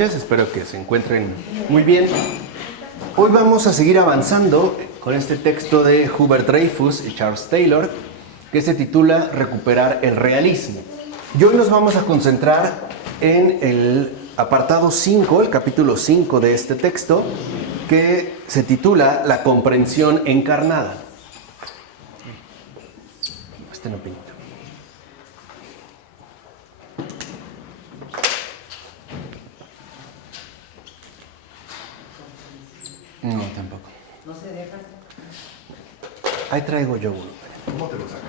noches, espero que se encuentren muy bien. Hoy vamos a seguir avanzando con este texto de Hubert Dreyfus y Charles Taylor, que se titula Recuperar el realismo. Y hoy nos vamos a concentrar en el apartado 5, el capítulo 5 de este texto, que se titula La comprensión encarnada. No pinto. No, tampoco. ¿No se deja? Ahí traigo yo uno. ¿Cómo te lo sacas?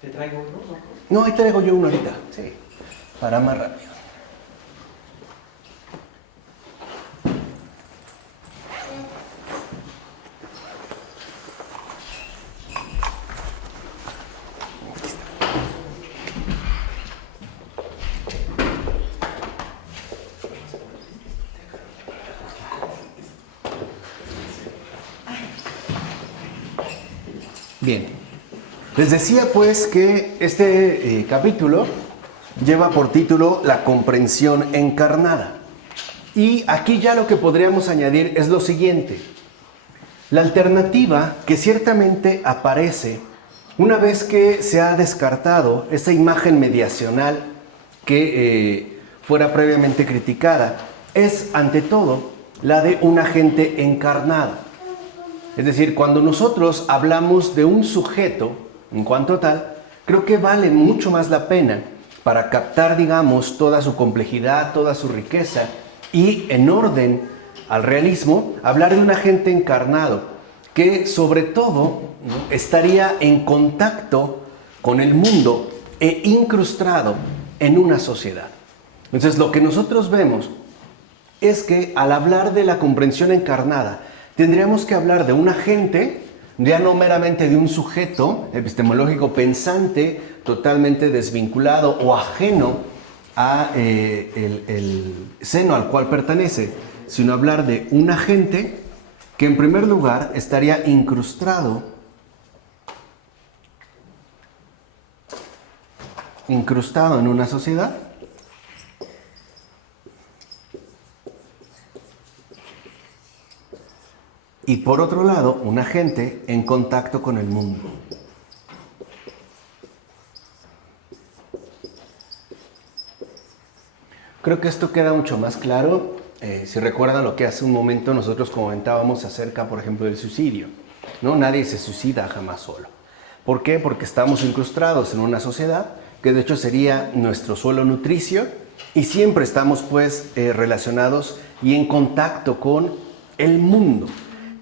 ¿Te traigo uno? No, ahí traigo yo uno ahorita. Sí. Para más rápido. Bien, les decía pues que este capítulo lleva por título La comprensión encarnada. Y aquí ya lo que podríamos añadir es lo siguiente. La alternativa que ciertamente aparece una vez que se ha descartado esa imagen mediacional que fuera previamente criticada es ante todo la de un agente encarnado. Es decir, cuando nosotros hablamos de un sujeto en cuanto tal, creo que vale mucho más la pena para captar, digamos, toda su complejidad, toda su riqueza y en orden al realismo, hablar de un agente encarnado que sobre todo, ¿no?, estaría en contacto con el mundo e incrustado en una sociedad. Entonces, lo que nosotros vemos es que al hablar de la comprensión encarnada, tendríamos que hablar de un agente, ya no meramente de un sujeto epistemológico pensante, totalmente desvinculado o ajeno a el seno al cual pertenece, sino hablar de un agente que en primer lugar estaría incrustado en una sociedad. Y por otro lado, un agente en contacto con el mundo. Creo que esto queda mucho más claro si recuerdan lo que hace un momento nosotros comentábamos acerca, por ejemplo, del suicidio. ¿No? Nadie se suicida jamás solo. ¿Por qué? Porque estamos incrustados en una sociedad que de hecho sería nuestro suelo nutricio y siempre estamos pues relacionados y en contacto con el mundo.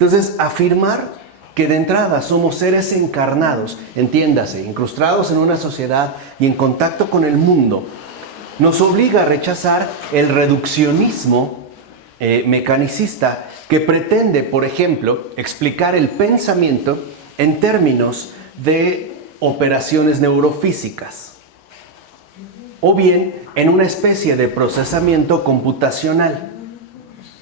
Entonces, afirmar que de entrada somos seres encarnados, entiéndase, incrustados en una sociedad y en contacto con el mundo, nos obliga a rechazar el reduccionismo mecanicista que pretende, por ejemplo, explicar el pensamiento en términos de operaciones neurofísicas, o bien en una especie de procesamiento computacional,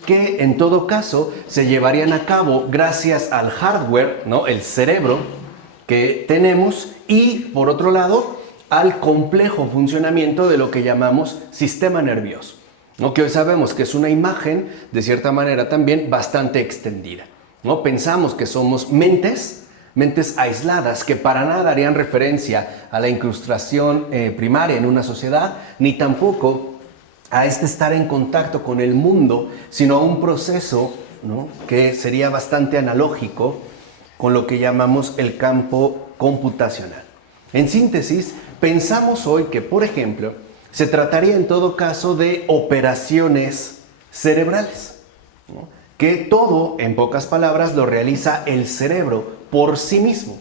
que en todo caso se llevarían a cabo gracias al hardware, ¿no?, el cerebro que tenemos, y por otro lado al complejo funcionamiento de lo que llamamos sistema nervioso, ¿no?, que hoy sabemos que es una imagen de cierta manera también bastante extendida, ¿no? Pensamos que somos mentes aisladas que para nada harían referencia a la incrustación primaria en una sociedad, ni tampoco a estar en contacto con el mundo, sino a un proceso, ¿no?, que sería bastante analógico con lo que llamamos el campo computacional. En síntesis, pensamos hoy que, por ejemplo, se trataría en todo caso de operaciones cerebrales, ¿no?, que todo, en pocas palabras, lo realiza el cerebro por sí mismo.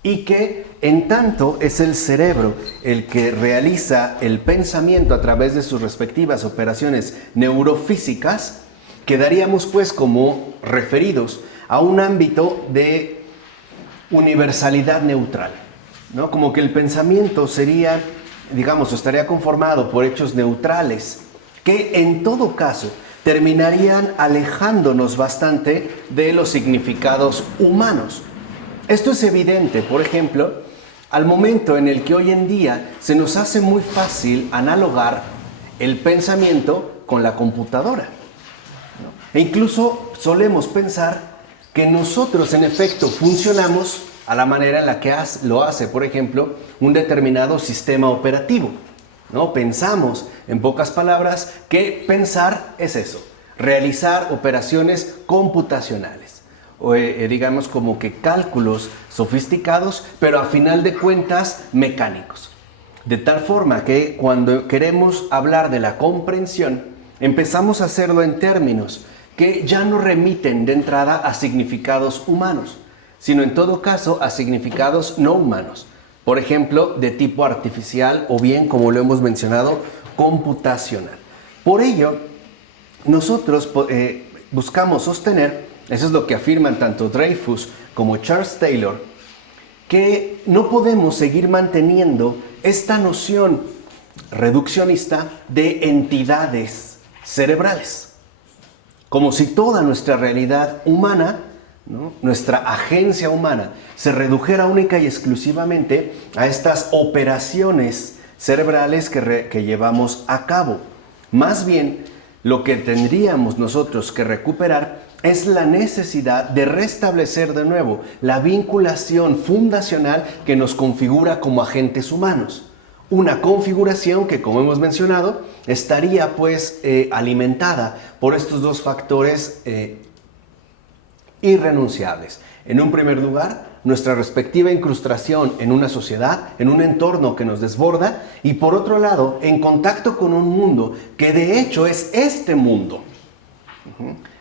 Y que en tanto es el cerebro el que realiza el pensamiento a través de sus respectivas operaciones neurofísicas, quedaríamos pues como referidos a un ámbito de universalidad neutral, ¿no? Como que el pensamiento sería, digamos, estaría conformado por hechos neutrales que en todo caso terminarían alejándonos bastante de los significados humanos. Esto es evidente, por ejemplo, al momento en el que hoy en día se nos hace muy fácil analogar el pensamiento con la computadora, ¿no? E incluso solemos pensar que nosotros en efecto funcionamos a la manera en la que lo hace, por ejemplo, un determinado sistema operativo, ¿no? Pensamos, en pocas palabras, que pensar es eso, realizar operaciones computacionales, o digamos como que cálculos sofisticados, pero a final de cuentas mecánicos. De tal forma que cuando queremos hablar de la comprensión, empezamos a hacerlo en términos que ya no remiten de entrada a significados humanos, sino en todo caso a significados no humanos. Por ejemplo, de tipo artificial o bien, como lo hemos mencionado, computacional. Por ello, nosotros buscamos sostener, eso es lo que afirman tanto Dreyfus como Charles Taylor, que no podemos seguir manteniendo esta noción reduccionista de entidades cerebrales, como si toda nuestra realidad humana, ¿no?, nuestra agencia humana, se redujera única y exclusivamente a estas operaciones cerebrales que llevamos a cabo. Más bien, lo que tendríamos nosotros que recuperar es la necesidad de restablecer de nuevo la vinculación fundacional que nos configura como agentes humanos. Una configuración que, como hemos mencionado, estaría pues alimentada por estos dos factores irrenunciables. En un primer lugar, nuestra respectiva incrustación en una sociedad, en un entorno que nos desborda, y por otro lado, en contacto con un mundo que de hecho es este mundo.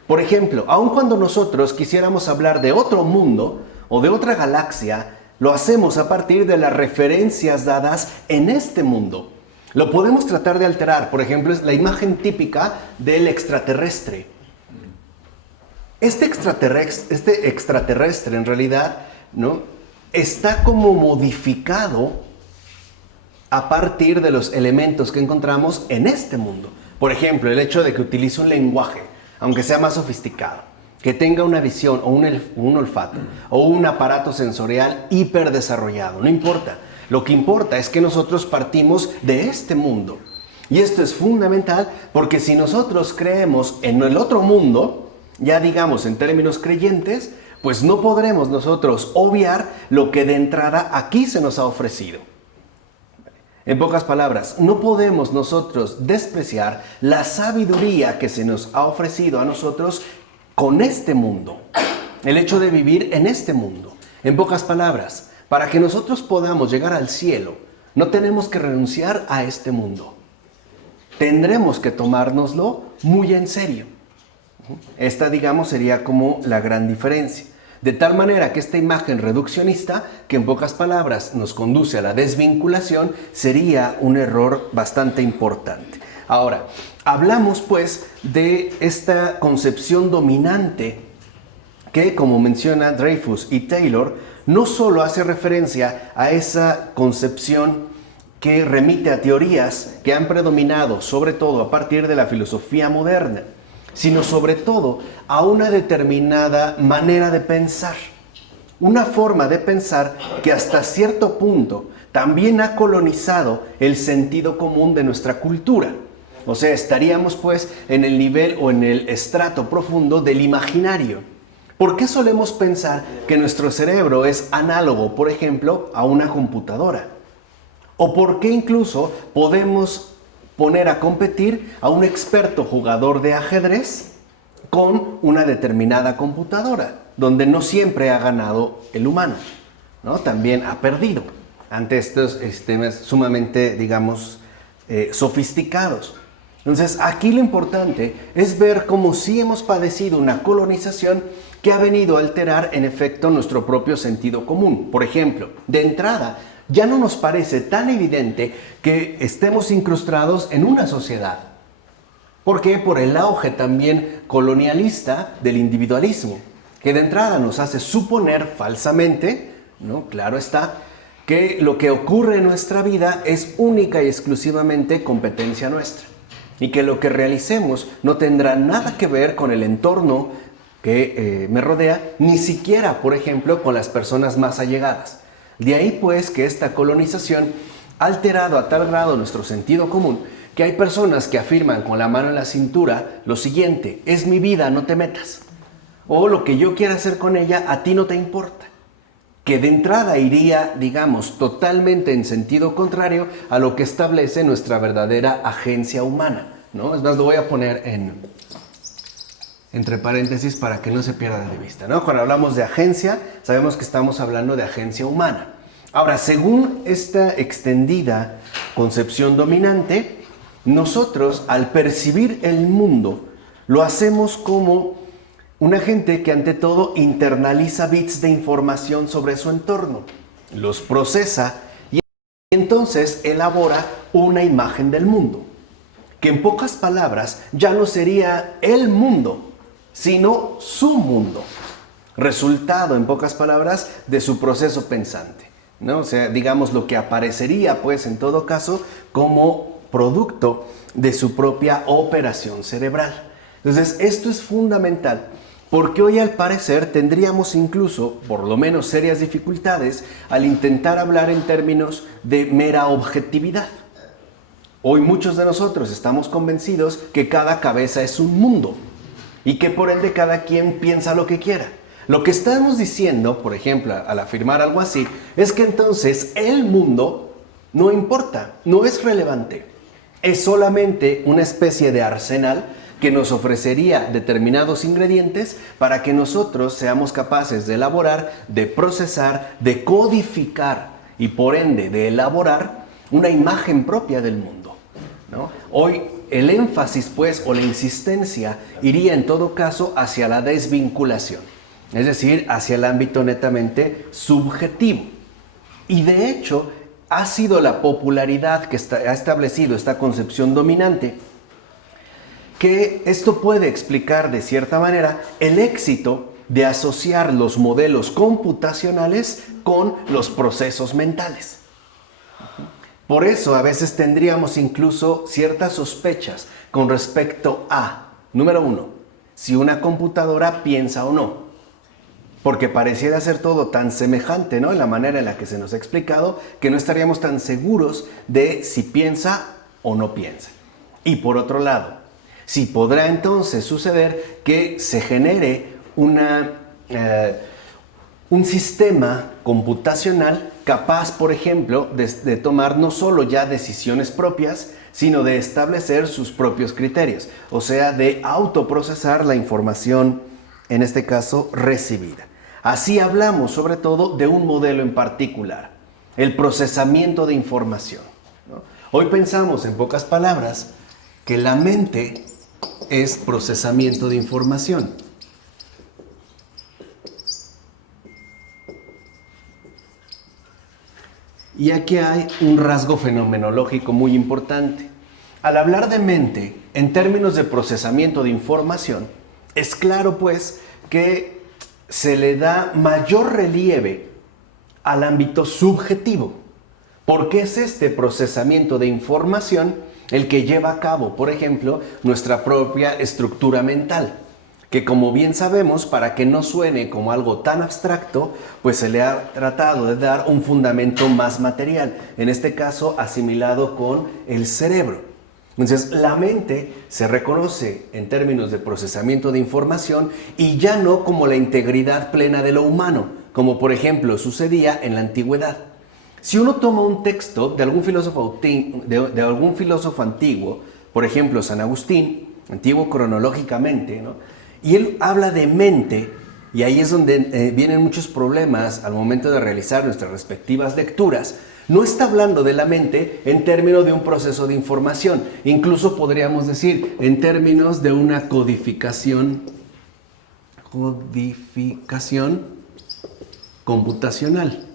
Por ejemplo, aun cuando nosotros quisiéramos hablar de otro mundo o de otra galaxia, lo hacemos a partir de las referencias dadas en este mundo. Lo podemos tratar de alterar, por ejemplo, es la imagen típica del extraterrestre. Este extraterrestre en realidad, ¿no?, está como modificado a partir de los elementos que encontramos en este mundo. Por ejemplo, el hecho de que utilice un lenguaje, aunque sea más sofisticado, que tenga una visión o un olfato o un aparato sensorial hiperdesarrollado, no importa. Lo que importa es que nosotros partimos de este mundo. Y esto es fundamental porque si nosotros creemos en el otro mundo, ya digamos en términos creyentes, pues no podremos nosotros obviar lo que de entrada aquí se nos ha ofrecido. En pocas palabras, no podemos nosotros despreciar la sabiduría que se nos ha ofrecido a nosotros con este mundo, el hecho de vivir en este mundo. En pocas palabras, para que nosotros podamos llegar al cielo, no tenemos que renunciar a este mundo. Tendremos que tomárnoslo muy en serio. Esta, digamos, sería como la gran diferencia. De tal manera que esta imagen reduccionista, que en pocas palabras nos conduce a la desvinculación, sería un error bastante importante. Ahora, hablamos pues de esta concepción dominante que, como menciona Dreyfus y Taylor, no solo hace referencia a esa concepción que remite a teorías que han predominado, sobre todo a partir de la filosofía moderna, sino sobre todo a una determinada manera de pensar. Una forma de pensar que hasta cierto punto también ha colonizado el sentido común de nuestra cultura. O sea, estaríamos pues en el nivel o en el estrato profundo del imaginario. ¿Por qué solemos pensar que nuestro cerebro es análogo, por ejemplo, a una computadora? ¿O por qué incluso podemos poner a competir a un experto jugador de ajedrez con una determinada computadora, donde no siempre ha ganado el humano, ¿no? También ha perdido ante estos sistemas sumamente, digamos, sofisticados. Entonces, aquí lo importante es ver cómo sí hemos padecido una colonización que ha venido a alterar, en efecto, nuestro propio sentido común. Por ejemplo, de entrada, ya no nos parece tan evidente que estemos incrustados en una sociedad. ¿Por qué? Por el auge también colonialista del individualismo, que de entrada nos hace suponer falsamente, ¿no?, claro está, que lo que ocurre en nuestra vida es única y exclusivamente competencia nuestra, y que lo que realicemos no tendrá nada que ver con el entorno que me rodea, ni siquiera, por ejemplo, con las personas más allegadas. De ahí pues que esta colonización ha alterado a tal grado nuestro sentido común que hay personas que afirman con la mano en la cintura lo siguiente: es mi vida, no te metas. O lo que yo quiera hacer con ella, a ti no te importa. Que de entrada iría, digamos, totalmente en sentido contrario a lo que establece nuestra verdadera agencia humana, ¿no? Es más, lo voy a poner entre paréntesis para que no se pierda de vista, ¿no? Cuando hablamos de agencia, sabemos que estamos hablando de agencia humana. Ahora, según esta extendida concepción dominante, nosotros, al percibir el mundo, lo hacemos como un agente que ante todo internaliza bits de información sobre su entorno, los procesa y entonces elabora una imagen del mundo, que en pocas palabras ya no sería el mundo, sino su mundo, resultado en pocas palabras de su proceso pensante, ¿no? O sea, digamos lo que aparecería pues en todo caso como producto de su propia operación cerebral. Entonces esto es fundamental, porque hoy al parecer tendríamos incluso, por lo menos, serias dificultades al intentar hablar en términos de mera objetividad. Hoy muchos de nosotros estamos convencidos que cada cabeza es un mundo y que por ende cada quien piensa lo que quiera. Lo que estamos diciendo, por ejemplo, al afirmar algo así, es que entonces el mundo no importa, no es relevante. Es solamente una especie de arsenal que nos ofrecería determinados ingredientes para que nosotros seamos capaces de elaborar, de procesar, de codificar y por ende de elaborar una imagen propia del mundo, ¿no? Hoy el énfasis pues o la insistencia iría en todo caso hacia la desvinculación, es decir, hacia el ámbito netamente subjetivo. Y de hecho ha sido la popularidad que ha establecido esta concepción dominante que esto puede explicar de cierta manera el éxito de asociar los modelos computacionales con los procesos mentales. Por eso a veces tendríamos incluso ciertas sospechas con respecto a, número uno, si una computadora piensa o no. Porque pareciera ser todo tan semejante, ¿no?, en la manera en la que se nos ha explicado, que no estaríamos tan seguros de si piensa o no piensa. Y por otro lado, si podrá entonces suceder que se genere un sistema computacional capaz, por ejemplo, de tomar no solo ya decisiones propias, sino de establecer sus propios criterios, o sea, de autoprocesar la información, en este caso, recibida. Así hablamos sobre todo de un modelo en particular, el procesamiento de información, ¿no? Hoy pensamos, en pocas palabras, que la mente es procesamiento de información. Y aquí hay un rasgo fenomenológico muy importante. Al hablar de mente, en términos de procesamiento de información, es claro pues que se le da mayor relieve al ámbito subjetivo, porque es este procesamiento de información el que lleva a cabo, por ejemplo, nuestra propia estructura mental, que como bien sabemos, para que no suene como algo tan abstracto, pues se le ha tratado de dar un fundamento más material, en este caso asimilado con el cerebro. Entonces, la mente se reconoce en términos de procesamiento de información y ya no como la integridad plena de lo humano, como por ejemplo sucedía en la antigüedad. Si uno toma un texto de algún filósofo antiguo, por ejemplo San Agustín, antiguo cronológicamente, ¿no?, y él habla de mente, y ahí es donde vienen muchos problemas al momento de realizar nuestras respectivas lecturas, no está hablando de la mente en términos de un proceso de información, incluso podríamos decir en términos de una codificación computacional.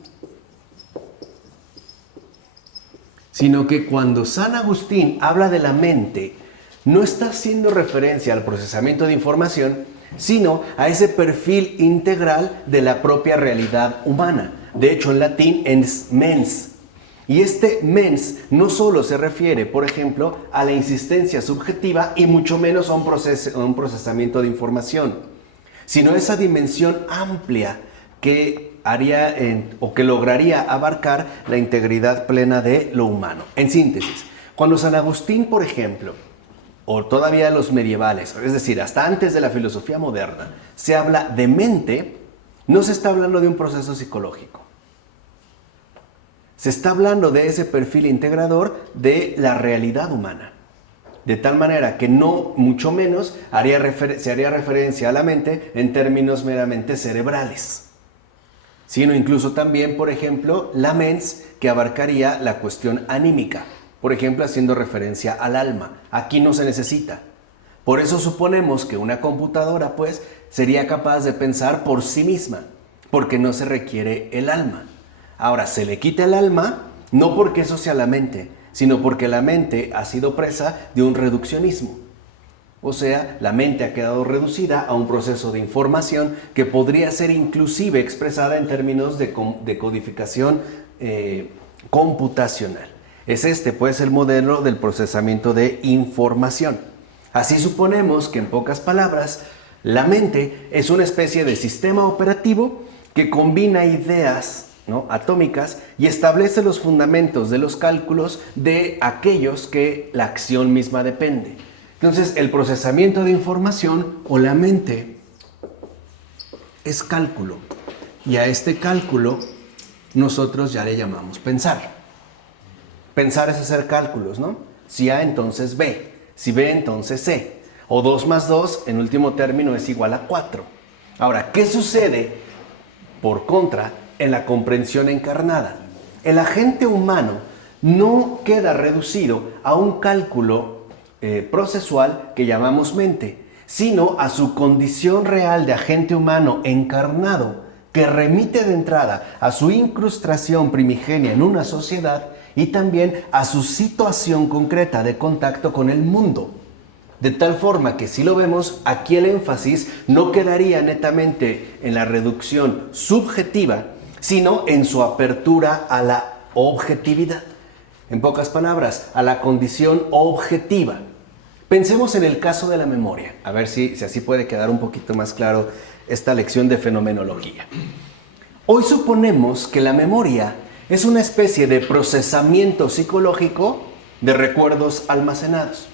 Sino que cuando San Agustín habla de la mente, no está haciendo referencia al procesamiento de información, sino a ese perfil integral de la propia realidad humana. De hecho, en latín es mens. Y este mens no solo se refiere, por ejemplo, a la insistencia subjetiva y mucho menos a un procesamiento de información, sino esa dimensión amplia que haría o que lograría abarcar la integridad plena de lo humano. En síntesis, Cuando San Agustín, por ejemplo, o todavía los medievales, es decir, hasta antes de la filosofía moderna, se habla de mente, no se está hablando de un proceso psicológico. Se está hablando de ese perfil integrador de la realidad humana. De tal manera que no, mucho menos, se haría referencia a la mente en términos meramente cerebrales, sino incluso también, por ejemplo, la mens, que abarcaría la cuestión anímica, por ejemplo, haciendo referencia al alma. Aquí no se necesita. Por eso suponemos que una computadora, pues, sería capaz de pensar por sí misma, porque no se requiere el alma. Ahora, se le quita el alma, no porque eso sea la mente, sino porque la mente ha sido presa de un reduccionismo. O sea, la mente ha quedado reducida a un proceso de información que podría ser inclusive expresada en términos de codificación computacional. Es este, pues, el modelo del procesamiento de información. Así suponemos que, en pocas palabras, la mente es una especie de sistema operativo que combina ideas, ¿no?, atómicas, y establece los fundamentos de los cálculos de aquellos que la acción misma depende. Entonces, el procesamiento de información o la mente es cálculo, y a este cálculo nosotros ya le llamamos pensar. Pensar es hacer cálculos, ¿no? Si A, entonces B. Si B, entonces C. O 2 más 2, en último término, es igual a 4. Ahora, ¿qué sucede, por contra, en la comprensión encarnada? El agente humano no queda reducido a un cálculo procesual que llamamos mente, sino a su condición real de agente humano encarnado, que remite de entrada a su incrustación primigenia en una sociedad y también a su situación concreta de contacto con el mundo. De tal forma que, si lo vemos, aquí el énfasis no quedaría netamente en la reducción subjetiva, sino en su apertura a la objetividad. En pocas palabras, a la condición objetiva. Pensemos en el caso de la memoria, a ver si así puede quedar un poquito más claro esta lección de fenomenología. Hoy suponemos que la memoria es una especie de procesamiento psicológico de recuerdos almacenados.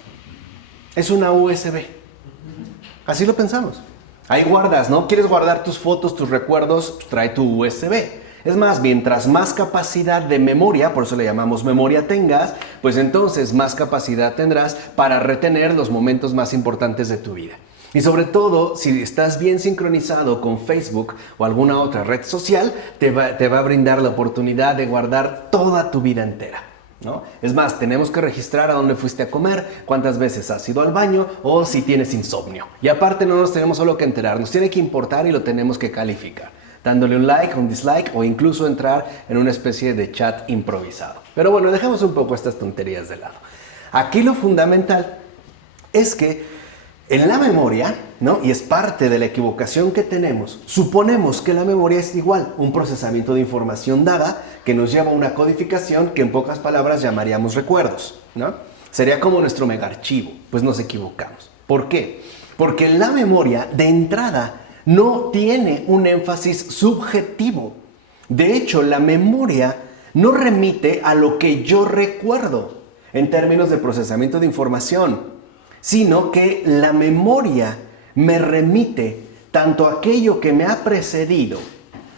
Es una USB. Así lo pensamos. Ahí guardas, ¿no? ¿Quieres guardar tus fotos, tus recuerdos? Pues trae tu USB. Es más, mientras más capacidad de memoria, por eso le llamamos memoria, tengas, pues entonces más capacidad tendrás para retener los momentos más importantes de tu vida. Y sobre todo, si estás bien sincronizado con Facebook o alguna otra red social, te va a brindar la oportunidad de guardar toda tu vida entera, ¿no? Es más, tenemos que registrar a dónde fuiste a comer, cuántas veces has ido al baño o si tienes insomnio. Y aparte no nos tenemos solo que enterar, nos tiene que importar y lo tenemos que calificar, dándole un like, un dislike o incluso entrar en una especie de chat improvisado. Pero bueno, dejemos un poco estas tonterías de lado. Aquí lo fundamental es que en la memoria, ¿no?, y es parte de la equivocación que tenemos, suponemos que la memoria es igual, un procesamiento de información dada que nos lleva a una codificación que en pocas palabras llamaríamos recuerdos, ¿no? Sería como nuestro megaarchivo. Pues nos equivocamos. ¿Por qué? Porque la memoria, de entrada, no tiene un énfasis subjetivo. De hecho, la memoria no remite a lo que yo recuerdo en términos de procesamiento de información, sino que la memoria me remite tanto a aquello que me ha precedido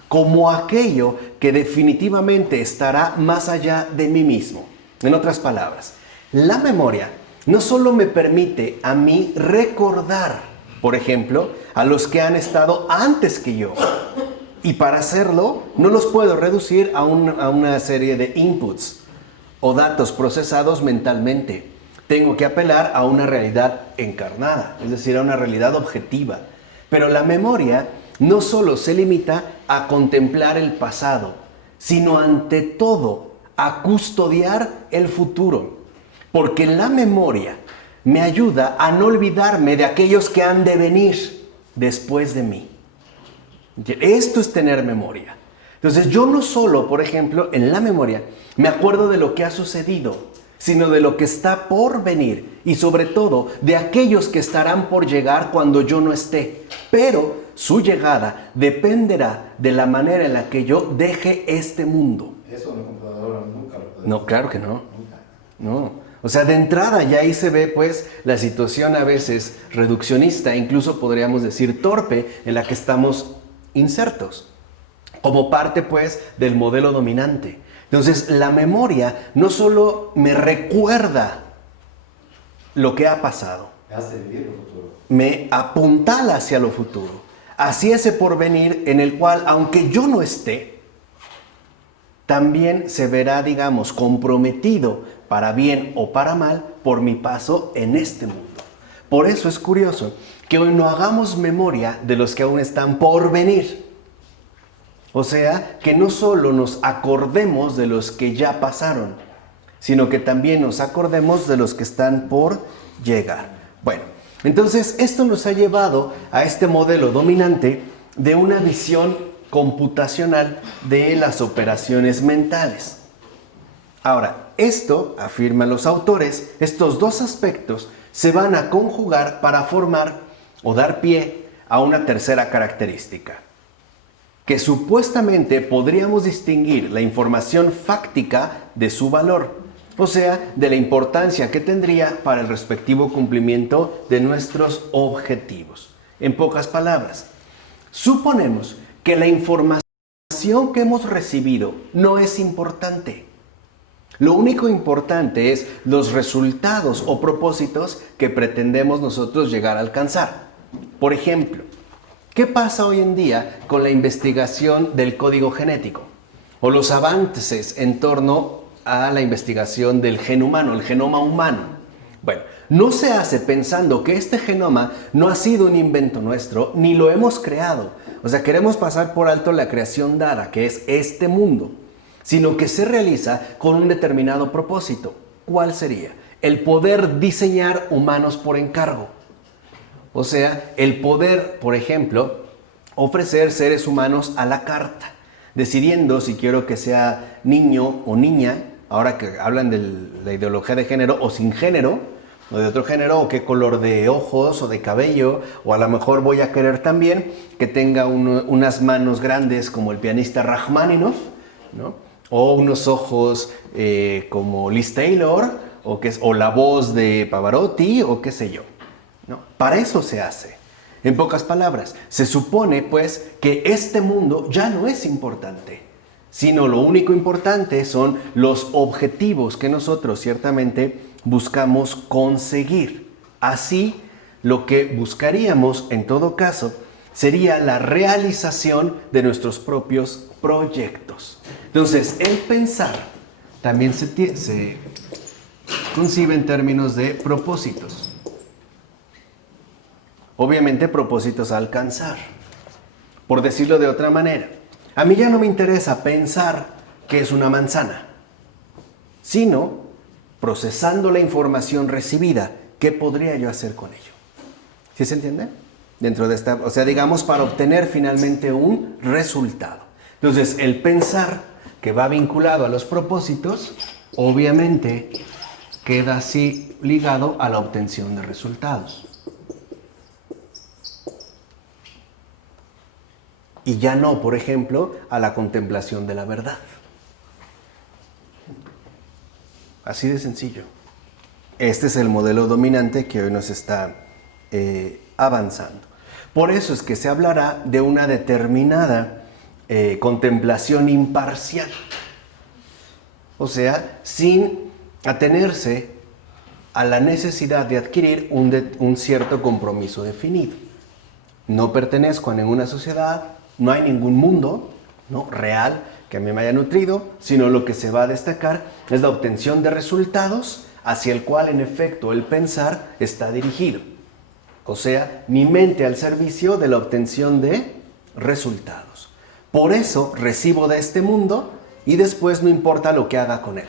como a aquello que definitivamente estará más allá de mí mismo. En otras palabras, la memoria no solo me permite a mí recordar, por ejemplo, a los que han estado antes que yo, y para hacerlo no los puedo reducir a una serie de inputs o datos procesados mentalmente. Tengo que apelar a una realidad encarnada, es decir, a una realidad objetiva. Pero la memoria no solo se limita a contemplar el pasado, sino ante todo a custodiar el futuro. Porque la memoria me ayuda a no olvidarme de aquellos que han de venir después de mí. Esto es tener memoria. Entonces yo no solo, por ejemplo, en la memoria me acuerdo de lo que ha sucedido, sino de lo que está por venir y sobre todo de aquellos que estarán por llegar cuando yo no esté. Pero su llegada dependerá de la manera en la que yo deje este mundo. Eso en la computadora nunca lo podemos. No, claro que no. Nunca. No. O sea, de entrada ya ahí se ve pues la situación a veces reduccionista, incluso podríamos decir torpe, en la que estamos insertos, como parte pues del modelo dominante. Entonces, la memoria no solo me recuerda lo que ha pasado, Me hace vivir el futuro. me apuntala hacia lo futuro, hacia ese porvenir en el cual, aunque yo no esté, también se verá, digamos, comprometido para bien o para mal por mi paso en este mundo. Por eso es curioso que hoy no hagamos memoria de los que aún están por venir. O sea, que no solo nos acordemos de los que ya pasaron, sino que también nos acordemos de los que están por llegar. Bueno, entonces esto nos ha llevado a este modelo dominante de una visión computacional de las operaciones mentales. Ahora, esto, afirman los autores, estos dos aspectos se van a conjugar para formar o dar pie a una tercera característica, que supuestamente podríamos distinguir la información fáctica de su valor, o sea, de la importancia que tendría para el respectivo cumplimiento de nuestros objetivos. En pocas palabras, suponemos que la información que hemos recibido no es importante. Lo único importante es los resultados o propósitos que pretendemos nosotros llegar a alcanzar. Por ejemplo, ¿qué pasa hoy en día con la investigación del código genético? O los avances en torno a la investigación del gen humano, el genoma humano. Bueno, no se hace pensando que este genoma no ha sido un invento nuestro, ni lo hemos creado. O sea, queremos pasar por alto la creación dada, que es este mundo, sino que se realiza con un determinado propósito. ¿Cuál sería? El poder diseñar humanos por encargo. O sea, el poder, por ejemplo, ofrecer seres humanos a la carta, decidiendo si quiero que sea niño o niña, ahora que hablan de la ideología de género, o sin género, o de otro género, o qué color de ojos o de cabello, o a lo mejor voy a querer también que tenga unas manos grandes como el pianista Rachmaninoff, ¿no? O unos ojos como Liz Taylor, o la voz de Pavarotti, o qué sé yo, ¿no? Para eso se hace. En pocas palabras, se supone pues que este mundo ya no es importante, sino lo único importante son los objetivos que nosotros ciertamente buscamos conseguir. Así, lo que buscaríamos en todo caso sería la realización de nuestros propios proyectos. Entonces, el pensar también se concibe en términos de propósitos. Obviamente, propósitos a alcanzar. Por decirlo de otra manera, a mí ya no me interesa pensar que es una manzana, sino procesando la información recibida, ¿qué podría yo hacer con ello? ¿Sí se entiende? Dentro de esta, o sea, digamos, para obtener finalmente un resultado. Entonces, el pensar que va vinculado a los propósitos, obviamente queda así ligado a la obtención de resultados. Y ya no, por ejemplo, a la contemplación de la verdad. Así de sencillo. Este es el modelo dominante que hoy nos está avanzando. Por eso es que se hablará de una determinada contemplación imparcial. O sea, sin atenerse a la necesidad de adquirir un cierto compromiso definido. No pertenezco a ninguna sociedad, no hay ningún mundo, ¿no?, real que a mí me haya nutrido, sino lo que se va a destacar es la obtención de resultados hacia el cual en efecto el pensar está dirigido. O sea, mi mente al servicio de la obtención de resultados. Por eso recibo de este mundo y después no importa lo que haga con él.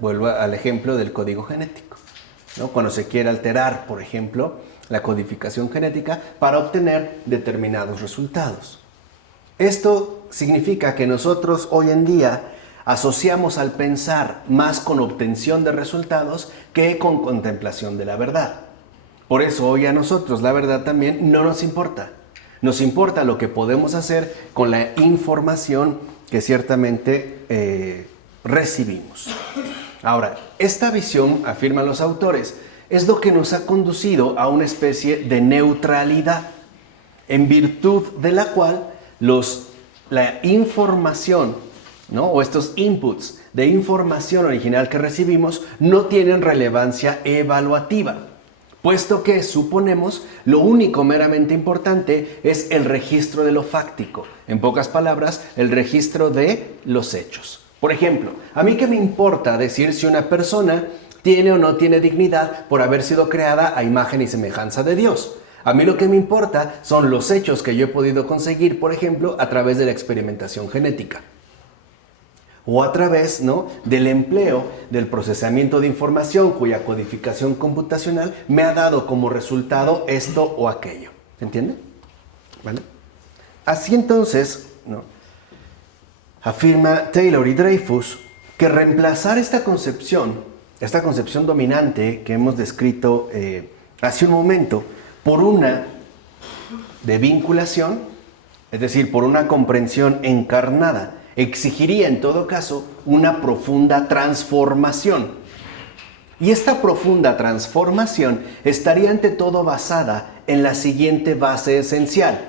Vuelvo al ejemplo del código genético, ¿no? Cuando se quiere alterar, por ejemplo, la codificación genética para obtener determinados resultados. Esto significa que nosotros hoy en día asociamos al pensar más con obtención de resultados que con contemplación de la verdad. Por eso hoy a nosotros la verdad también no nos importa. Nos importa lo que podemos hacer con la información que ciertamente recibimos. Ahora, esta visión, afirman los autores, es lo que nos ha conducido a una especie de neutralidad, en virtud de la cual la información, ¿no?, o estos inputs de información original que recibimos no tienen relevancia evaluativa, puesto que, suponemos, lo único meramente importante es el registro de lo fáctico, en pocas palabras, el registro de los hechos. Por ejemplo, ¿a mí qué me importa decir si una persona tiene o no tiene dignidad por haber sido creada a imagen y semejanza de Dios? A mí lo que me importa son los hechos que yo he podido conseguir, por ejemplo, a través de la experimentación genética. O a través, ¿no?, del empleo del procesamiento de información cuya codificación computacional me ha dado como resultado esto o aquello. ¿Se entiende? ¿Vale? Así entonces, ¿no?, afirma Taylor y Dreyfus que reemplazar esta concepción dominante que hemos descrito hace un momento, por una de vinculación, es decir, por una comprensión encarnada, exigiría en todo caso una profunda transformación. Y esta profunda transformación estaría ante todo basada en la siguiente base esencial: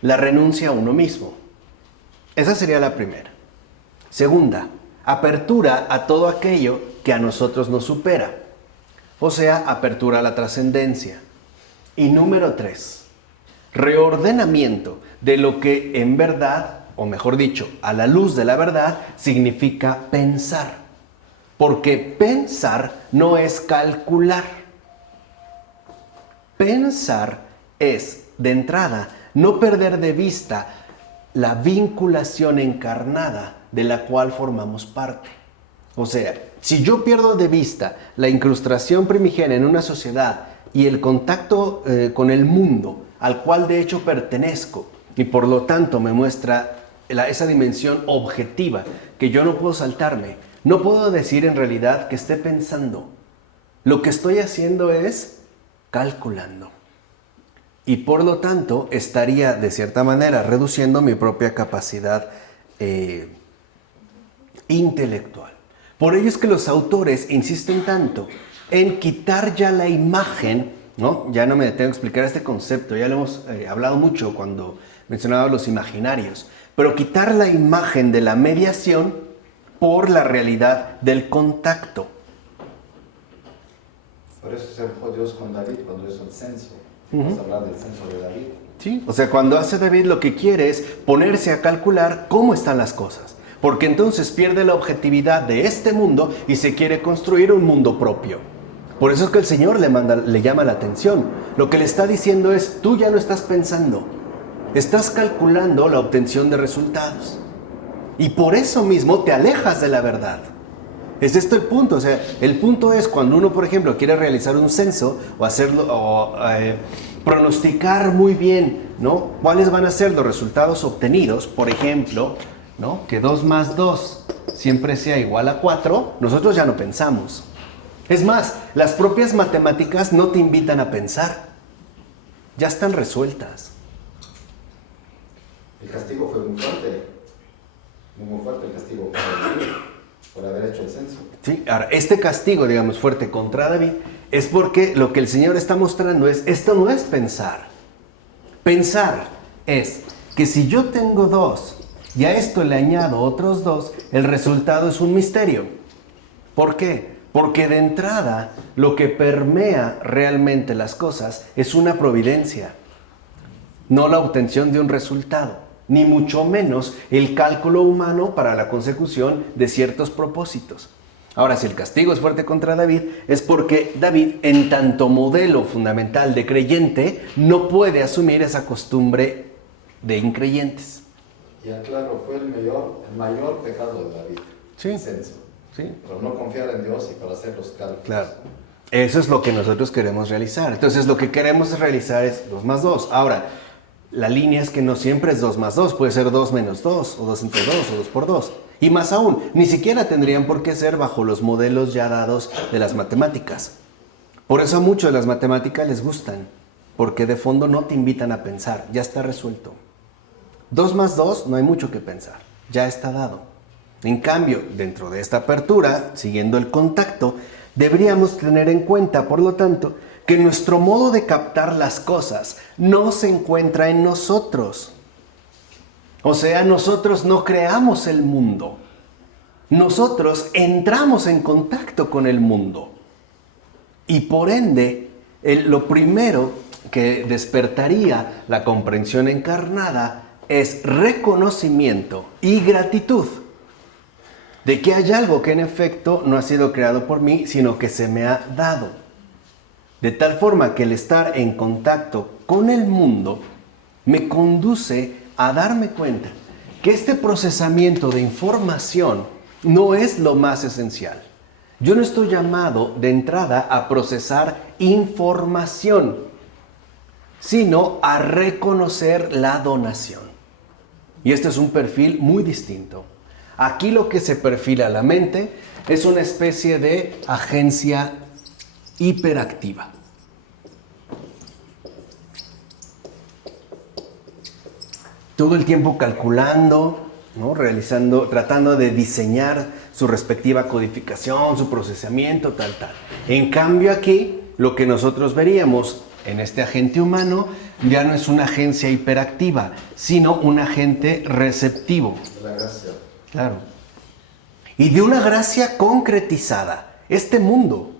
la renuncia a uno mismo. Esa sería la primera. Segunda, apertura a todo aquello que a nosotros nos supera, o sea, apertura a la trascendencia. Y número 3, reordenamiento de lo que en verdad, o mejor dicho, a la luz de la verdad, significa pensar. Porque pensar no es calcular. Pensar es, de entrada, no perder de vista la vinculación encarnada de la cual formamos parte. O sea, si yo pierdo de vista la incrustación primigenia en una sociedad y el contacto con el mundo al cual de hecho pertenezco, y por lo tanto me muestra esa dimensión objetiva que yo no puedo saltarme, no puedo decir en realidad que esté pensando. Lo que estoy haciendo es calculando. Y por lo tanto estaría de cierta manera reduciendo mi propia capacidad intelectual. Por ello es que los autores insisten tanto en quitar ya la imagen, ¿no? Ya no me detengo a explicar este concepto, ya lo hemos hablado mucho cuando mencionaba los imaginarios, pero quitar la imagen de la mediación por la realidad del contacto. Por eso se enojó Dios con David cuando hizo el censo. Vamos a hablar del censo de David. Sí, o sea, cuando hace David lo que quiere es ponerse a calcular cómo están las cosas, porque entonces pierde la objetividad de este mundo y se quiere construir un mundo propio. Por eso es que el Señor le llama la atención. Lo que le está diciendo es: tú ya no estás pensando, estás calculando la obtención de resultados. Y por eso mismo te alejas de la verdad. Es esto el punto. O sea, el punto es cuando uno, por ejemplo, quiere realizar un censo o hacerlo, o pronosticar muy bien, ¿no?, cuáles van a ser los resultados obtenidos. Por ejemplo, ¿no?, que 2 más 2 siempre sea igual a 4. Nosotros ya no pensamos. Es más, las propias matemáticas no te invitan a pensar. Ya están resueltas. El castigo fue muy fuerte el castigo para David por haber hecho el censo. Sí, ahora, este castigo, digamos, fuerte contra David es porque lo que el Señor está mostrando es: esto no es pensar. Pensar es que si yo tengo 2 y a esto le añado otros 2, el resultado es un misterio. ¿Por qué? Porque de entrada lo que permea realmente las cosas es una providencia, no la obtención de un resultado, ni mucho menos el cálculo humano para la consecución de ciertos propósitos. Ahora, si el castigo es fuerte contra David, es porque David, en tanto modelo fundamental de creyente, no puede asumir esa costumbre de increyentes. Y aclaro, fue el mayor pecado de David. Sí. El censo. Sí. Por no confiar en Dios y para hacer los cálculos. Claro. Eso es lo que nosotros queremos realizar. Entonces, lo que queremos realizar es 2 más 2. Ahora, la línea es que no siempre es 2 más 2. Puede ser 2 menos 2, o 2 entre 2, o 2 por 2. Y más aún, ni siquiera tendrían por qué ser bajo los modelos ya dados de las matemáticas. Por eso a muchos de las matemáticas les gustan, porque de fondo no te invitan a pensar. Ya está resuelto. 2 más 2, no hay mucho que pensar. Ya está dado. En cambio, dentro de esta apertura, siguiendo el contacto, deberíamos tener en cuenta, por lo tanto, que nuestro modo de captar las cosas no se encuentra en nosotros. O sea, nosotros no creamos el mundo. Nosotros entramos en contacto con el mundo. Y por ende, lo primero que despertaría la comprensión encarnada es reconocimiento y gratitud de que hay algo que en efecto no ha sido creado por mí, sino que se me ha dado. De tal forma que el estar en contacto con el mundo me conduce a darme cuenta que este procesamiento de información no es lo más esencial. Yo no estoy llamado de entrada a procesar información, sino a reconocer la donación. Y este es un perfil muy distinto. Aquí lo que se perfila a la mente es una especie de agencia hiperactiva. Todo el tiempo calculando, ¿no? Tratando de diseñar su respectiva codificación, su procesamiento, tal. En cambio aquí, lo que nosotros veríamos en este agente humano ya no es una agencia hiperactiva, sino un agente receptivo. La gracia. Claro. Y de una gracia concretizada, este mundo.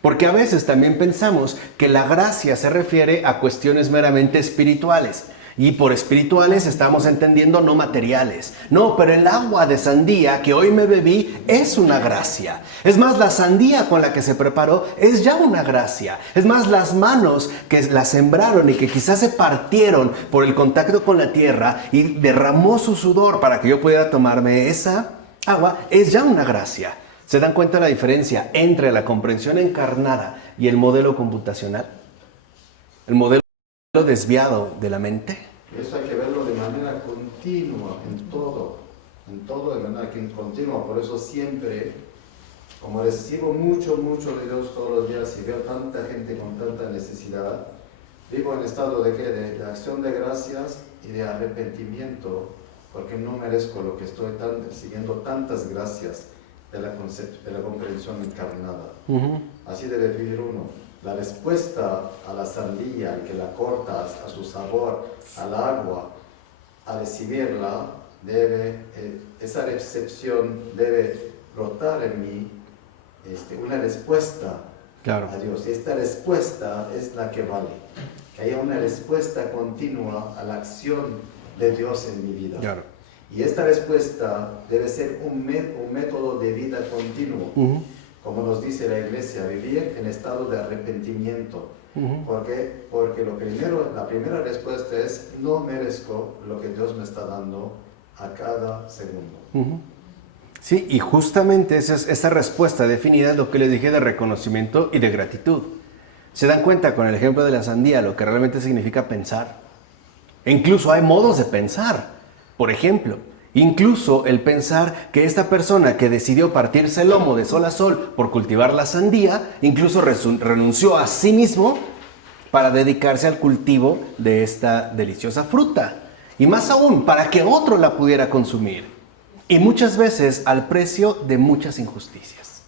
Porque a veces también pensamos que la gracia se refiere a cuestiones meramente espirituales. Y por espirituales estamos entendiendo no materiales. No, pero el agua de sandía que hoy me bebí es una gracia. Es más, la sandía con la que se preparó es ya una gracia. Es más, las manos que la sembraron y que quizás se partieron por el contacto con la tierra y derramó su sudor para que yo pudiera tomarme esa agua, es ya una gracia. ¿Se dan cuenta de la diferencia entre la comprensión encarnada y el modelo computacional? El modelo desviado de la mente. Eso hay que verlo de manera continua, en todo de manera continua. Por eso siempre, como recibo mucho de Dios todos los días y veo tanta gente con tanta necesidad, vivo en estado de ¿qué? De acción de gracias y de arrepentimiento, porque no merezco lo que estoy recibiendo tantas gracias de la comprensión encarnada. Así debe vivir uno. La respuesta a la sandía, al que la corta, a su sabor, al agua, a recibirla, esa recepción debe brotar en mí una respuesta a Dios. Y esta respuesta es la que vale. Que haya una respuesta continua a la acción de Dios en mi vida. Claro. Y esta respuesta debe ser un método de vida continuo. Como nos dice la Iglesia, vivir en estado de arrepentimiento. Porque la primera respuesta es: no merezco lo que Dios me está dando a cada segundo. Sí, y justamente esa respuesta definida es lo que les dije de reconocimiento y de gratitud. ¿Se dan cuenta con el ejemplo de la sandía lo que realmente significa pensar? E incluso hay modos de pensar. Por ejemplo, incluso el pensar que esta persona que decidió partirse el lomo de sol a sol por cultivar la sandía, incluso renunció a sí mismo para dedicarse al cultivo de esta deliciosa fruta. Y más aún, para que otro la pudiera consumir. Y muchas veces al precio de muchas injusticias.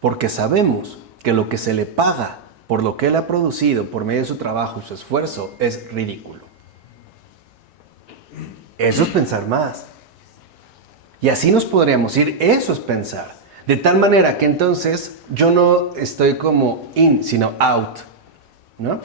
Porque sabemos que lo que se le paga por lo que él ha producido por medio de su trabajo y su esfuerzo es ridículo. Eso es pensar más. Y así nos podríamos ir. Eso es pensar. De tal manera que entonces yo no estoy como in, sino out, ¿no?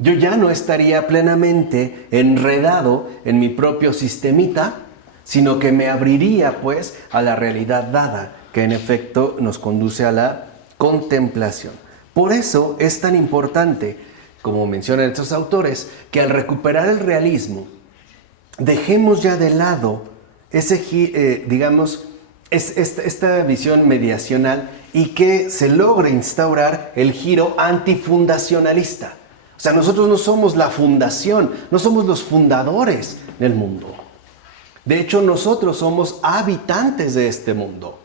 Yo ya no estaría plenamente enredado en mi propio sistemita, sino que me abriría pues a la realidad dada, que en efecto nos conduce a la contemplación. Por eso es tan importante, como mencionan estos autores, que al recuperar el realismo, dejemos ya de lado esta visión mediacional y que se logre instaurar el giro antifundacionalista. O sea, nosotros no somos la fundación, no somos los fundadores del mundo. De hecho, nosotros somos habitantes de este mundo.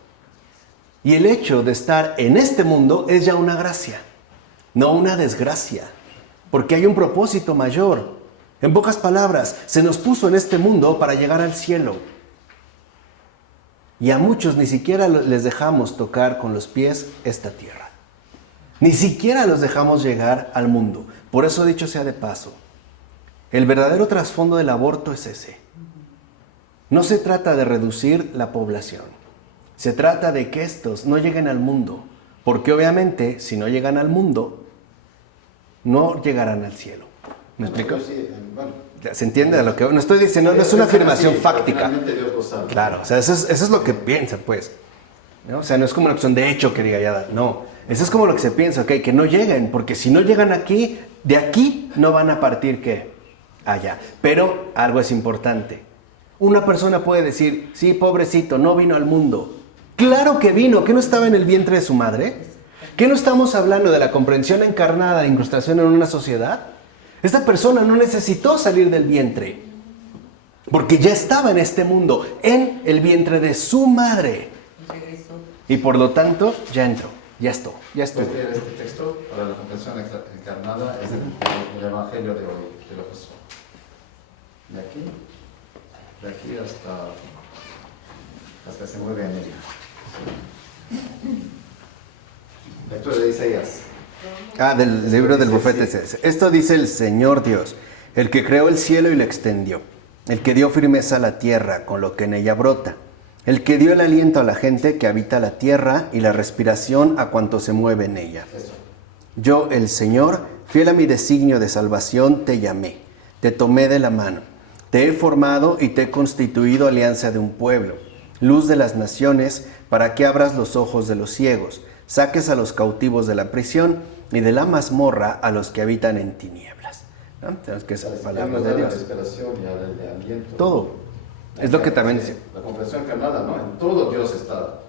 Y el hecho de estar en este mundo es ya una gracia, no una desgracia, porque hay un propósito mayor. En pocas palabras, se nos puso en este mundo para llegar al cielo. Y a muchos ni siquiera les dejamos tocar con los pies esta tierra. Ni siquiera los dejamos llegar al mundo. Por eso, dicho sea de paso, el verdadero trasfondo del aborto es ese. No se trata de reducir la población. Se trata de que estos no lleguen al mundo. Porque obviamente, si no llegan al mundo, no llegarán al cielo. ¿Me explico? Sí, bueno. ¿Se entiende de lo que no estoy diciendo? No es una afirmación fáctica. Dios lo sabe. Claro, o sea, eso es lo que piensa, pues. ¿No? O sea, no es como una opción de hecho que diga ya, no. Eso es como lo que se piensa, ok, que no lleguen, porque si no llegan aquí, de aquí no van a partir, ¿qué? Allá. Pero algo es importante. Una persona puede decir, sí, pobrecito, no vino al mundo. Claro que vino, ¿que no estaba en el vientre de su madre? ¿Que no estamos hablando de la comprensión encarnada de incrustación en una sociedad? Esta persona no necesitó salir del vientre, porque ya estaba en este mundo, en el vientre de su madre. Y por lo tanto, ya entró, ya estuvo. Puedes leer este texto para la comprensión encarnada, es el Evangelio de hoy, de lo que son. De aquí hasta se mueve en ella. Lectura de Isaías. Del libro del profeta Isaías. Esto dice el Señor Dios, el que creó el cielo y lo extendió, el que dio firmeza a la tierra con lo que en ella brota, el que dio el aliento a la gente que habita la tierra y la respiración a cuanto se mueve en ella. Yo, el Señor, fiel a mi designio de salvación, te llamé, te tomé de la mano, te he formado y te he constituido alianza de un pueblo, luz de las naciones, para que abras los ojos de los ciegos, saques a los cautivos de la prisión y de la mazmorra a los que habitan en tinieblas. ¿No? Tenemos que esa palabra de Dios. La respiración y el de aliento. Todo. Es lo que también dice. La comprensión encarnada, ¿no? En todo Dios está.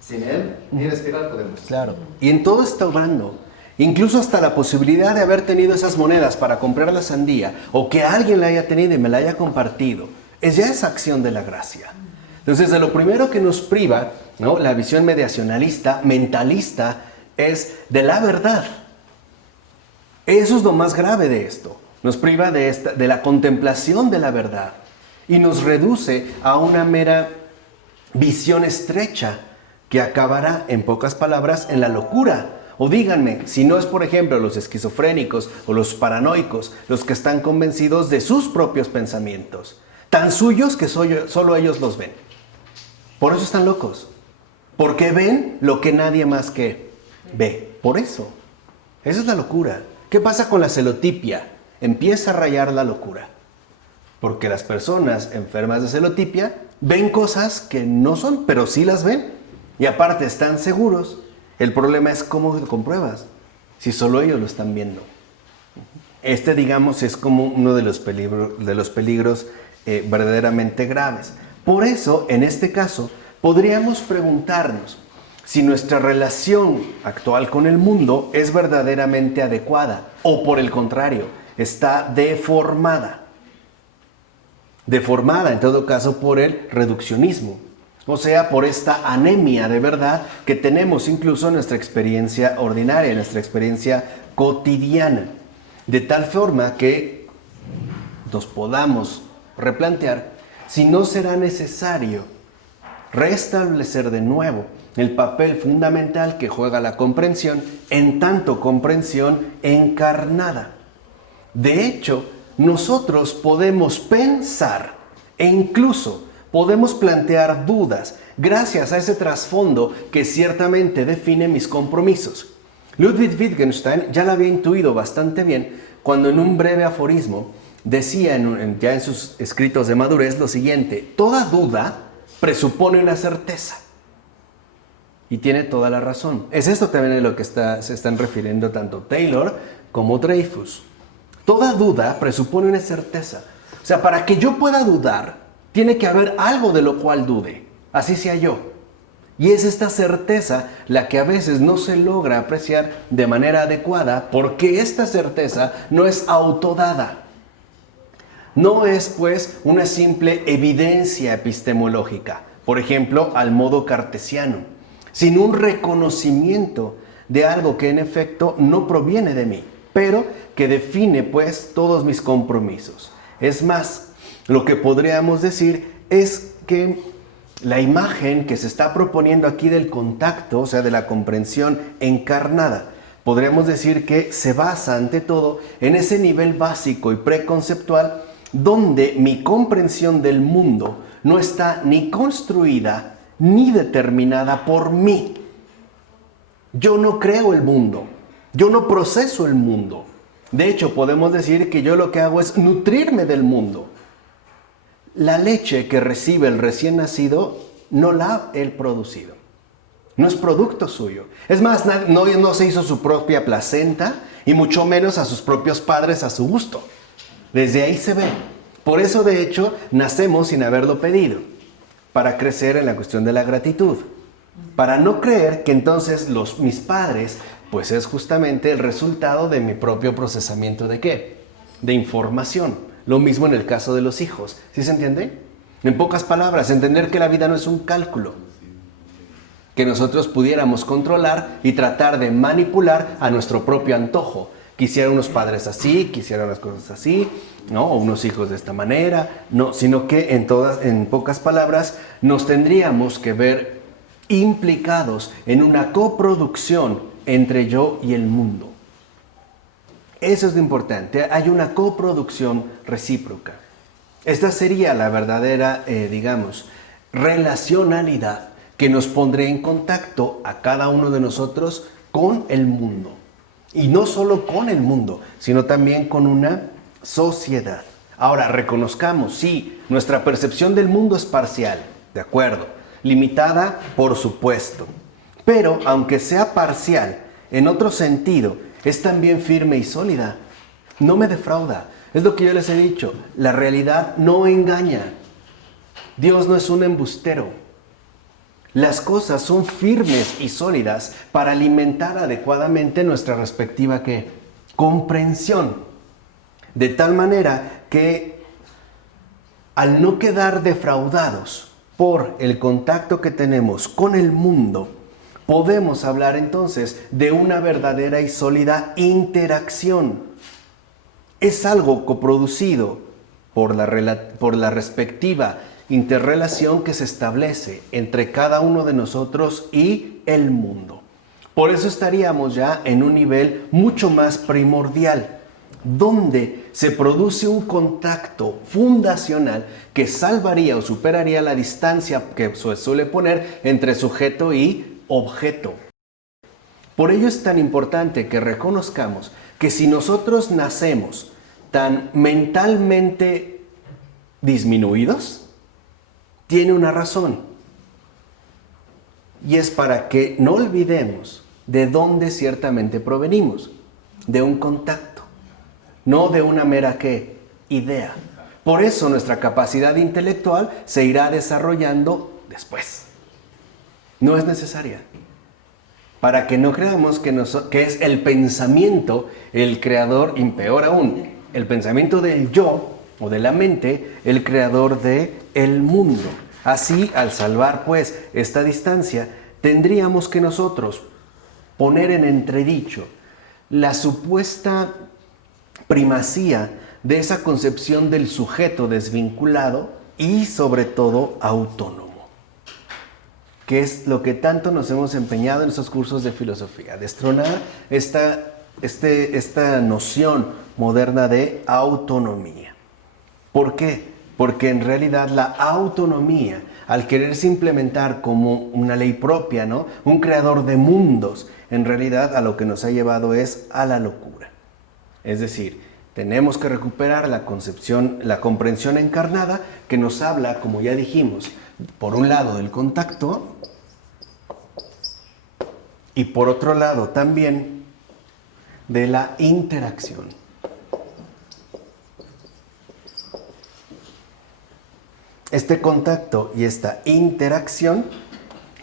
Sin Él, ni respirar podemos. Claro. Y en todo está obrando. Incluso hasta la posibilidad de haber tenido esas monedas para comprar la sandía, o que alguien la haya tenido y me la haya compartido, es ya esa acción de la gracia. Entonces, de lo primero que nos priva, ¿no?, la visión mediacionalista, mentalista, es de la verdad. Eso es lo más grave de esto. Nos priva de la contemplación de la verdad y nos reduce a una mera visión estrecha que acabará, en pocas palabras, en la locura. O díganme, si no es, por ejemplo, los esquizofrénicos o los paranoicos los que están convencidos de sus propios pensamientos, tan suyos que solo ellos los ven. Por eso están locos, porque ven lo que nadie más que ve. Por eso, esa es la locura. ¿Qué pasa con la celotipia? Empieza a rayar la locura, porque las personas enfermas de celotipia ven cosas que no son, pero sí las ven, y aparte están seguros. El problema es cómo lo compruebas, si solo ellos lo están viendo. Digamos, es como uno de los peligros verdaderamente graves. Por eso, en este caso, podríamos preguntarnos si nuestra relación actual con el mundo es verdaderamente adecuada, o por el contrario, está deformada. Deformada, en todo caso, por el reduccionismo. O sea, por esta anemia de verdad que tenemos incluso en nuestra experiencia ordinaria, en nuestra experiencia cotidiana. De tal forma que nos podamos replantear si no será necesario restablecer de nuevo el papel fundamental que juega la comprensión, en tanto comprensión encarnada. De hecho, nosotros podemos pensar e incluso podemos plantear dudas gracias a ese trasfondo que ciertamente define mis compromisos. Ludwig Wittgenstein ya lo había intuido bastante bien cuando en un breve aforismo decía ya en sus escritos de madurez lo siguiente: toda duda presupone una certeza. Y tiene toda la razón. Es esto también de lo que se están refiriendo tanto Taylor como Dreyfus. Toda duda presupone una certeza. O sea, para que yo pueda dudar, tiene que haber algo de lo cual dude, así sea yo. Y es esta certeza la que a veces no se logra apreciar de manera adecuada, porque esta certeza no es autodada. No es, pues, una simple evidencia epistemológica, por ejemplo, al modo cartesiano, sino un reconocimiento de algo que en efecto no proviene de mí, pero que define, pues, todos mis compromisos. Es más, lo que podríamos decir es que La imagen que se está proponiendo aquí del contacto, o sea, de la comprensión encarnada, podríamos decir que se basa ante todo en ese nivel básico y preconceptual donde mi comprensión del mundo no está ni construida ni determinada por mí. Yo no creo el mundo, yo no proceso el mundo. De hecho, podemos decir que yo lo que hago es nutrirme del mundo. La leche que recibe el recién nacido no la ha él producido. No es producto suyo. Es más, no se hizo su propia placenta y mucho menos a sus propios padres a su gusto. Desde ahí se ve. Por eso, de hecho, nacemos sin haberlo pedido, para crecer en la cuestión de la gratitud. Para no creer que entonces mis padres, pues es justamente el resultado de mi propio procesamiento de ¿qué? De información. Lo mismo en el caso de los hijos. ¿Sí se entiende? En pocas palabras, entender que la vida no es un cálculo que nosotros pudiéramos controlar y tratar de manipular a nuestro propio antojo. Quisieran unos padres así, quisieran las cosas así, ¿no? O unos hijos de esta manera, no, sino que en pocas palabras nos tendríamos que ver implicados en una coproducción entre yo y el mundo. Eso es lo importante, hay una coproducción recíproca. Esta sería la verdadera, relacionalidad que nos pondría en contacto a cada uno de nosotros con el mundo. Y no solo con el mundo, sino también con una sociedad. Ahora, reconozcamos, sí, nuestra percepción del mundo es parcial, de acuerdo, limitada, por supuesto. Pero, aunque sea parcial, en otro sentido, es también firme y sólida. No me defrauda. Es lo que yo les he dicho, la realidad no engaña. Dios no es un embustero. Las cosas son firmes y sólidas para alimentar adecuadamente nuestra respectiva ¿qué? Comprensión. De tal manera que al no quedar defraudados por el contacto que tenemos con el mundo, podemos hablar entonces de una verdadera y sólida interacción. Es algo coproducido por la respectiva interrelación que se establece entre cada uno de nosotros y el mundo. Por eso estaríamos ya en un nivel mucho más primordial, donde se produce un contacto fundacional que salvaría o superaría la distancia que se suele poner entre sujeto y objeto. Por ello es tan importante que reconozcamos que si nosotros nacemos tan mentalmente disminuidos, tiene una razón. Y es para que no olvidemos de dónde ciertamente provenimos. De un contacto, no de una mera ¿qué? Idea. Por eso nuestra capacidad intelectual se irá desarrollando después. No es necesaria. Para que no creamos que es el pensamiento el creador, y peor aún, el pensamiento del yo o de la mente, el creador del mundo. Así, al salvar pues esta distancia, tendríamos que nosotros poner en entredicho la supuesta primacía de esa concepción del sujeto desvinculado y sobre todo autónomo, que es lo que tanto nos hemos empeñado en estos cursos de filosofía, destronar esta noción moderna de autonomía. ¿Por qué? Porque en realidad la autonomía, al quererse implementar como una ley propia, ¿no? Un creador de mundos, en realidad a lo que nos ha llevado es a la locura. Es decir, tenemos que recuperar la comprensión encarnada que nos habla, como ya dijimos, por un lado del contacto y por otro lado también de la interacción. Este contacto y esta interacción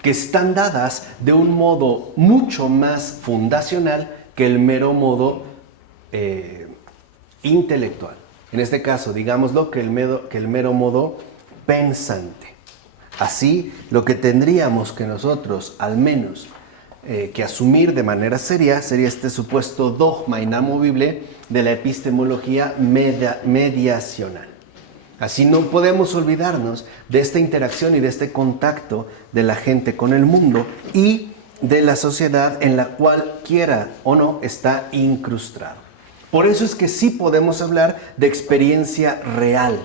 que están dadas de un modo mucho más fundacional que el mero modo intelectual. En este caso, digámoslo, que el mero modo pensante. Así, lo que tendríamos que nosotros, al menos, que asumir de manera seria, sería este supuesto dogma inamovible de la epistemología mediacional. Así no podemos olvidarnos de esta interacción y de este contacto de la gente con el mundo y de la sociedad en la cual, quiera o no, está incrustado. Por eso es que sí podemos hablar de experiencia real.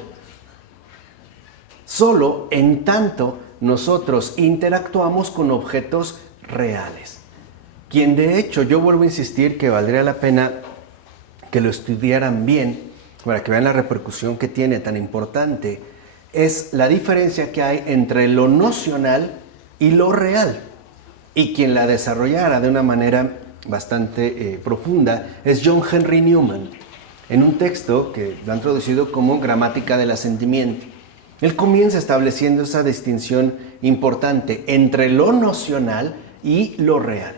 Solo en tanto nosotros interactuamos con objetos reales. Quien de hecho, yo vuelvo a insistir que valdría la pena que lo estudiaran bien, para que vean la repercusión que tiene tan importante, es la diferencia que hay entre lo nocional y lo real. Y quien la desarrollara de una manera bastante profunda es John Henry Newman, en un texto que lo han traducido como Gramática del Asentimiento. Él comienza estableciendo esa distinción importante entre lo nocional y lo real.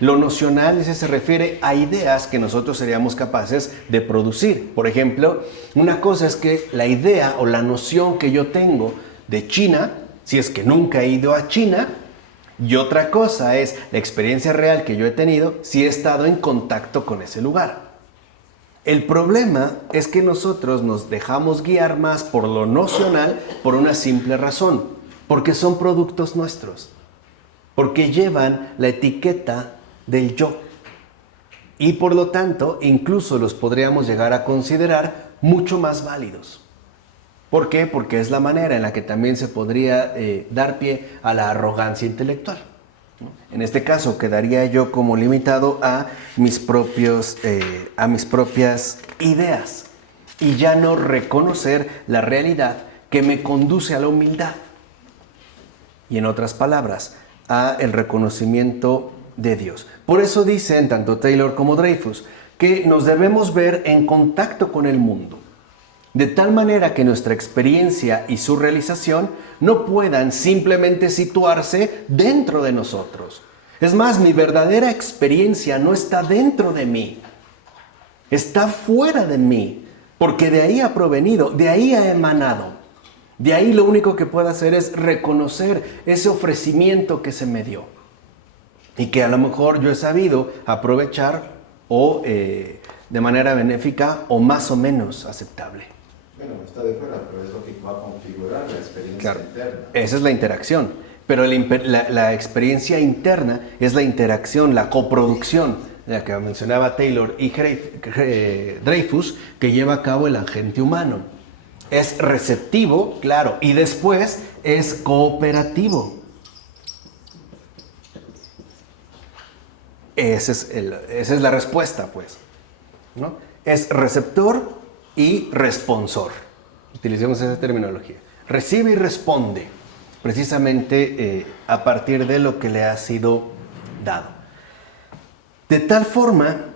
Lo nocional se refiere a ideas que nosotros seríamos capaces de producir. Por ejemplo, una cosa es que la idea o la noción que yo tengo de China, si es que nunca he ido a China, y otra cosa es la experiencia real que yo he tenido si he estado en contacto con ese lugar. El problema es que nosotros nos dejamos guiar más por lo nocional por una simple razón, porque son productos nuestros, porque llevan la etiqueta del yo y por lo tanto incluso los podríamos llegar a considerar mucho más válidos. ¿Por qué? Porque es la manera en la que también se podría dar pie a la arrogancia intelectual, ¿no? En este caso quedaría yo como limitado a mis propias ideas y ya no reconocer la realidad que me conduce a la humildad. Y en otras palabras, a el reconocimiento de Dios. Por eso dicen tanto Taylor como Dreyfus que nos debemos ver en contacto con el mundo, de tal manera que nuestra experiencia y su realización no puedan simplemente situarse dentro de nosotros. Es más, mi verdadera experiencia no está dentro de mí, está fuera de mí, porque de ahí ha provenido, de ahí ha emanado. De ahí lo único que puedo hacer es reconocer ese ofrecimiento que se me dio y que a lo mejor yo he sabido aprovechar o de manera benéfica o más o menos aceptable. Bueno, está de fuera, pero es lo que va a configurar la experiencia interna. Esa es la interacción, pero la experiencia interna es la interacción, la coproducción, la que mencionaba Taylor y Dreyfus, que lleva a cabo el agente humano. Es receptivo, claro, y después es cooperativo. Esa es la respuesta, pues, ¿no? Es receptor y responsor. Utilicemos esa terminología. Recibe y responde, precisamente a partir de lo que le ha sido dado. De tal forma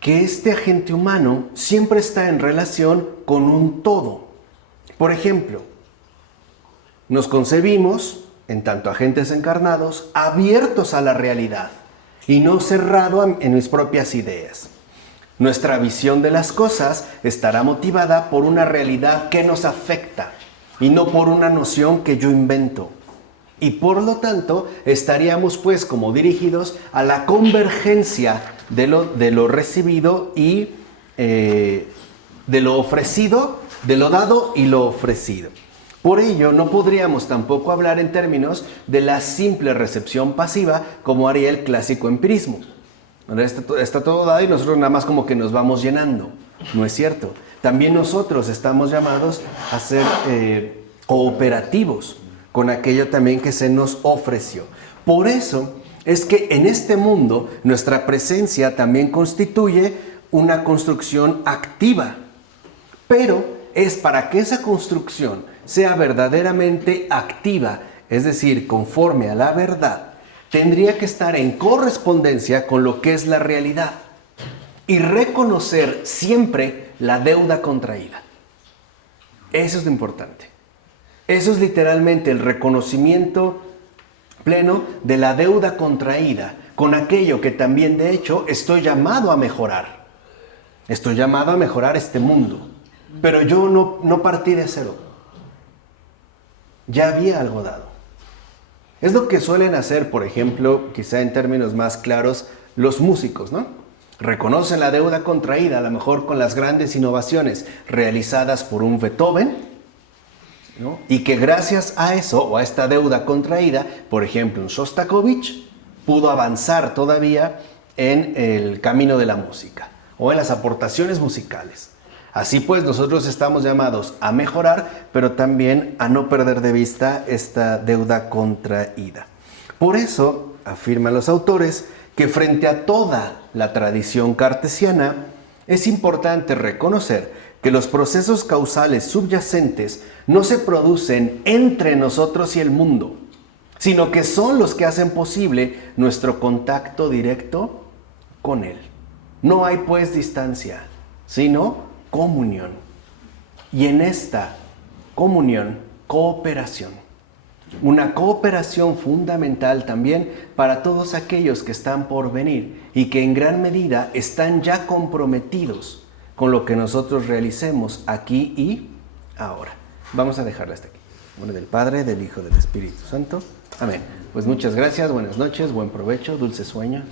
que este agente humano siempre está en relación con un todo. Por ejemplo, nos concebimos, en tanto agentes encarnados, abiertos a la realidad y no cerrado en mis propias ideas. Nuestra visión de las cosas estará motivada por una realidad que nos afecta y no por una noción que yo invento. Y por lo tanto, estaríamos pues como dirigidos a la convergencia de lo recibido y de lo ofrecido, de lo dado y lo ofrecido. Por ello, no podríamos tampoco hablar en términos de la simple recepción pasiva como haría el clásico empirismo. Está todo dado y nosotros nada más como que nos vamos llenando. No es cierto. También nosotros estamos llamados a ser cooperativos con aquello también que se nos ofreció. Por eso es que en este mundo nuestra presencia también constituye una construcción activa. Pero es para que esa construcción sea verdaderamente activa, es decir, conforme a la verdad, tendría que estar en correspondencia con lo que es la realidad y reconocer siempre la deuda contraída. Eso es lo importante. Eso es literalmente el reconocimiento pleno de la deuda contraída con aquello que también de hecho estoy llamado a mejorar. Estoy llamado a mejorar este mundo, pero yo no partí de cero. Ya había algo dado. Es lo que suelen hacer, por ejemplo, quizá en términos más claros, los músicos, ¿no? Reconocen la deuda contraída, a lo mejor con las grandes innovaciones realizadas por un Beethoven, ¿no? Y que gracias a eso, o a esta deuda contraída, por ejemplo, un Shostakovich pudo avanzar todavía en el camino de la música o en las aportaciones musicales. Así pues, nosotros estamos llamados a mejorar, pero también a no perder de vista esta deuda contraída. Por eso, afirman los autores, que frente a toda la tradición cartesiana, es importante reconocer que los procesos causales subyacentes no se producen entre nosotros y el mundo, sino que son los que hacen posible nuestro contacto directo con él. No hay pues distancia, sino comunión. Y en esta comunión, cooperación. Una cooperación fundamental también para todos aquellos que están por venir y que en gran medida están ya comprometidos con lo que nosotros realicemos aquí y ahora. Vamos a dejarla hasta aquí. En nombre del Padre, del Hijo, del Espíritu Santo. Amén. Pues muchas gracias, buenas noches, buen provecho, dulces sueños.